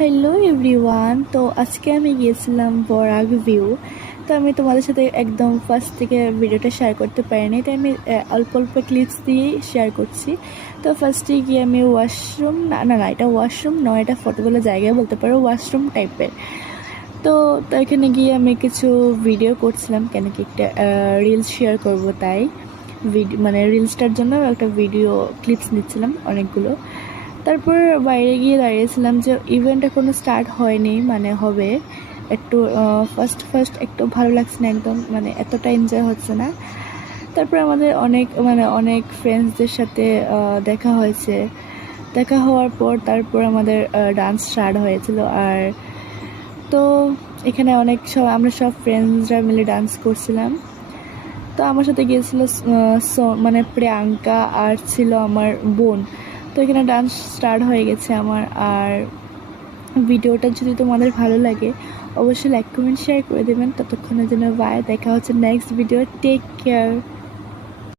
Hello everyone. তো আজকে আমি গিয়েছিলাম বরাক ভিউ। তো আমি তোমাদের সাথে একদম ফার্স্ট থেকে ভিডিওটা শেয়ার করতে পারিনি, তাই আমি অল্প অল্প ক্লিপস দিয়েই শেয়ার করছি। তো ফার্স্টে গিয়ে আমি ওয়াশরুম না না না এটা ওয়াশরুম নয়, এটা ফটো তোলার জায়গায় বলতে পারো, ওয়াশরুম টাইপের। তো তো এখানে গিয়ে আমি কিছু ভিডিও করছিলাম, কেন কি একটা রিলস শেয়ার করব, তাই মানে রিলসটার জন্য একটা ভিডিও ক্লিপস নিচ্ছিলাম অনেকগুলো। তারপর বাইরে গিয়ে দাঁড়িয়েছিলাম যে ইভেন্ট এখনও স্টার্ট হয়নি, মানে হবে একটু ফার্স্ট একটু ভালো লাগছে না, একদম মানে এতটা এনজয় হচ্ছে না। তারপর আমাদের অনেক ফ্রেন্ডসদের সাথে দেখা হয়েছে। দেখা হওয়ার পর তারপর আমাদের ডান্স স্টার্ট হয়েছিল। আর তো এখানে আমরা সব ফ্রেন্ডসরা মিলে ডান্স করছিলাম। তো আমার সাথে গিয়েছিল মানে প্রিয়াঙ্কা, আর ছিল আমার বোন। তো এখানে ডান্স স্টার্ট হয়ে গেছে আমার। আর ভিডিওটা যদি তোমাদের ভালো লাগে অবশ্যই লাইক কমেন্ট শেয়ার করে দেবেন। ততক্ষণের জন্য বাই, দেখা হচ্ছে নেক্সট ভিডিও। Take care.